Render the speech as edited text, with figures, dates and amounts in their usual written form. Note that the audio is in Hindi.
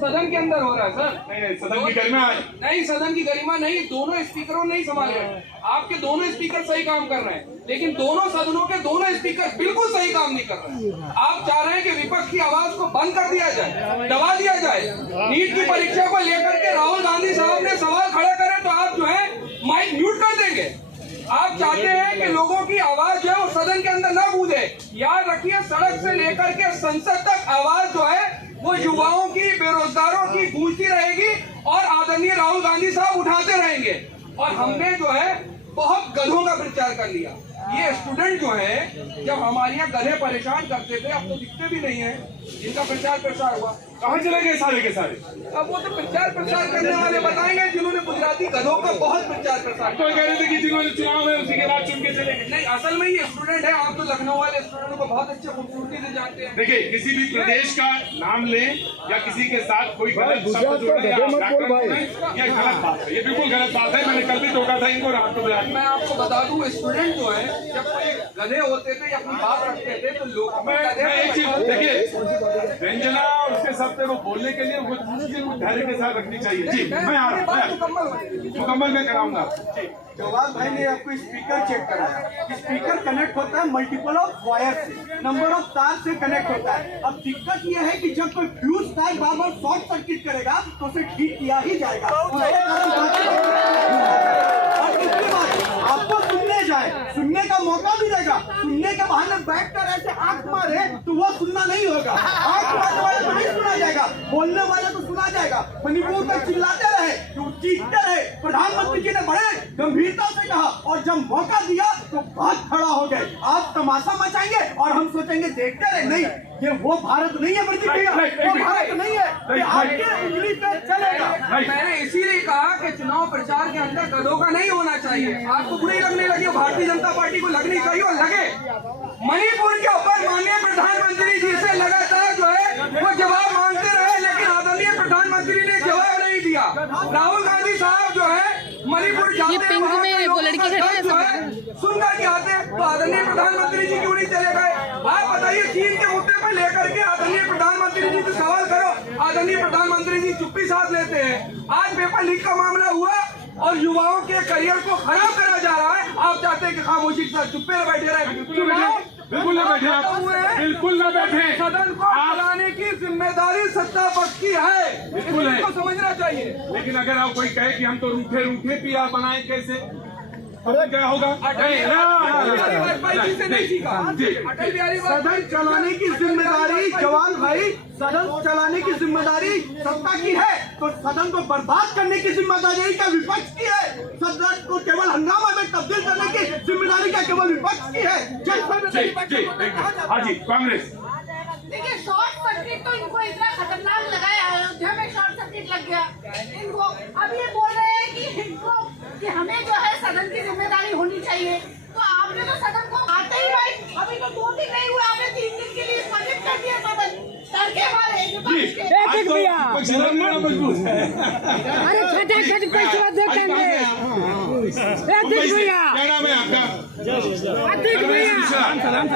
सदन के अंदर हो रहा है सर। नहीं, सदन की गरिमा नहीं, सदन की गरिमा नहीं, दोनों स्पीकरों नहीं संभाल रहे। आपके दोनों स्पीकर सही काम कर रहे हैं, लेकिन दोनों सदनों के दोनों स्पीकर बिल्कुल सही काम नहीं कर रहे। आप चाह रहे हैं कि विपक्ष की आवाज को बंद कर दिया जाए, दबा दिया जाए। नीट की परीक्षा को लेकर के राहुल गांधी साहब ने सवाल खड़े करे तो आप जो है माइक म्यूट कर देंगे। आप चाहते हैं कि लोगों की आवाज जो है वो सदन के अंदर न गूंजे। याद रखिए, सड़क से लेकर के संसद तक आवाज जो है वो युवाओं की, बेरोजगारों की गूंजती रहेगी और आदरणीय राहुल गांधी साहब उठाते रहेंगे। और हमने जो है बहुत गधों का प्रचार कर लिया। ये स्टूडेंट जो है जब हमारे यहाँ गधे परेशान करते थे, अब तो दिखते भी नहीं है, जिनका प्रचार हुआ। कहाँ चले गए सारे के सारे? अब वो तो प्रचार करने वाले बताएंगे जिन्होंने गुजराती गधों का बहुत प्रचार तो कह रहे थे कि जिन्होंने चुनाव है उसी के बाद चुन के चले गए। नहीं, असल में ये स्टूडेंट है। आप तो लखनऊ वाले स्टूडेंट को बहुत अच्छे खूबसूरती से जानते हैं। देखिए, किसी भी प्रदेश का नाम लें या किसी के साथ कोई गलत शब्द जोड़े या ये गलत बात है, ये बिल्कुल गलत बात है। मैंने कल भी टोका था इनको, रात को बुला। मैं आपको बता दूं, स्टूडेंट जो है जब कोई गधे होते थे या अपनी बात रखते थे तो लोग एक चीज देखिए, व्यंजना उसके सब पे वो बोलने के लिए वो धैर्य के साथ रखनी चाहिए। जी, मैं आ रहा हूँ, मुकम्मल मैं कराऊंगा। जवाब भाई ने आपको स्पीकर चेक कराया। स्पीकर कनेक्ट होता है मल्टीपल ऑफ वायर से, नंबर ऑफ तार से कनेक्ट होता है। अब दिक्कत यह है कि जब कोई फ्यूज तार बार बार शॉर्ट सर्किट करेगा तो उसे ठीक किया ही जाएगा। और दूसरी बात, आपको सुनने का मौका मिलेगा। सुनने के बहाने बैठकर ऐसे आंख मारे तो वो सुनना नहीं होगा। आंख मारने वाले तो नहीं सुना जाएगा, बोलने वाले तो सुना जाएगा। मणिपुर में चिल्लाते रहे, चीखते रहे। प्रधानमंत्री जी ने बड़े गंभीरता से कहा और जब मौका दिया तो बहुत खड़ा हो गए। आप तमाशा मचाएंगे और हम सोचेंगे देखते रहे। नहीं, ये वो भारत नहीं है प्रदीप भैया, वो भारत नहीं है, ये आपके उंगली पे चलेगा। मैंने इसीलिए कहा कि चुनाव प्रचार के अंदर गधों का नहीं होना चाहिए। आपको बुरी लगने लगी, भारतीय जनता पार्टी को लगनी चाहिए और लगे। मणिपुर के ऊपर माननीय प्रधानमंत्री जी से लगातार जो है वो जवाब मांगते रहे, लेकिन आदरणीय प्रधानमंत्री ने जवाब नहीं दिया। राहुल गांधी साहब जो है मणिपुर जाते हैं, सुनकर के आते हैं, तो आदरणीय प्रधानमंत्री जी क्यों नहीं चले गए? आप बताइए, चीन के मुद्दे पर लेकर के आदरणीय प्रधानमंत्री जी से सवाल करो, आदरणीय प्रधानमंत्री जी चुप्पी साथ लेते हैं। आज पेपर लीक का मामला हुआ और युवाओं के करियर को खराब करा जा रहा है। आप चाहते हैं कि खामोशी के साथ चुप्पे बैठे रहे? बिल्कुल न बैठे, बिल्कुल न बैठे। सदन को चलाने की जिम्मेदारी सत्ता पक्ष की है, बिल्कुल है, समझना चाहिए। लेकिन अगर आप कोई कहे कि हम तो रूठे पिया बनाए, कैसे क्या होगा? वाजपेयी जी से नहीं सीखा। अटल बिहारी सदन चलाने की जिम्मेदारी जवान भाई, सदन चलाने की जिम्मेदारी सत्ता की है तो सदन को बर्बाद करने की जिम्मेदारी क्या विपक्ष की है? सदन को केवल हंगामा में तब्दील करने की जिम्मेदारी क्या केवल विपक्ष की है? हाँ जी, कांग्रेस। देखिए, शॉर्ट सर्किट तो इनको इतना खतरनाक लगा है। अयोध्या में शॉर्ट सर्किट लग गया इनको। अब ये बोल रहे हैं कि इनको कि हमें जो है सदन की जिम्मेदारी होनी चाहिए। तो आपने तो सदन को आते ही भाई, अभी तो 2 दिन नहीं हुए, आपने 3 दिन के लिए स्थगित कर दिया सदन। तड़के मारे अरे छठे कैसे बात देखेंगे? क्या नाम है आपका?